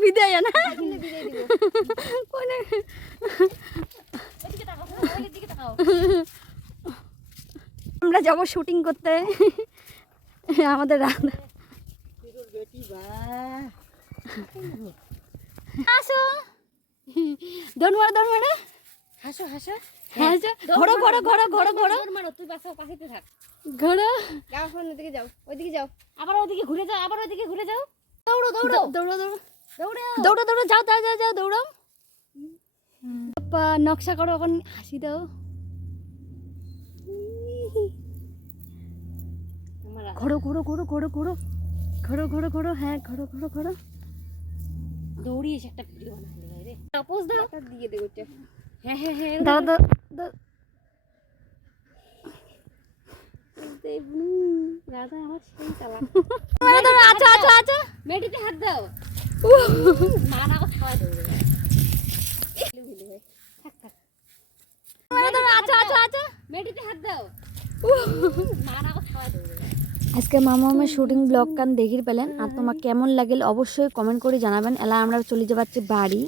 বিদায় না আমরা যাব শুটিং করতে। আমাদের রান্না। আসো মারো মারো। হাসো হাসো। হ্যাঁ যে ঘোড়ো ঘোড়ো ঘোড়ো ঘোড়ো ঘোড়ো। দৌড় মারো তুই বাসা পাশেতে থাক। ঘোড়ো। যাও ওইদিকে যাও ওইদিকে যাও। আবার ওইদিকে ঘুরে যাও আবার ওইদিকে ঘুরে যাও। দৌড়ো দৌড়ো। দৌড়ো দৌড়ো। দৌড়ো দৌড়ো যাও যাও যাও যাও দৌড়ো নকশা করো এখন হাসি দাও। ঘোড়ো ঘোড়ো ঘোড়ো ঘোড়ো ঘোড়ো ঘোড়ো ঘোড়ো ঘোড়ো হ্যাঁ ঘোড়ো ঘোড়ো ঘোড়ো দৌড়িয়ে এসে একটা ভিডিও বানালে ভাই রে। আপোজ দাও। দিয়ে দে করতে হ্যাঁ হ্যাঁ হ্যাঁ দাও দাও দাও। রাজা আমার সেই চালা আচ্ছা আচ্ছা আচ্ছা মেয়েটিতে হাত দাও। আজকে মামা আমার শুটিং ব্লগ কান দেখির পেলেন আর তোমার কেমন লাগিল অবশ্যই কমেন্ট করে জানাবেন। এলা আমরা চলে যাচ্ছি বাড়ি।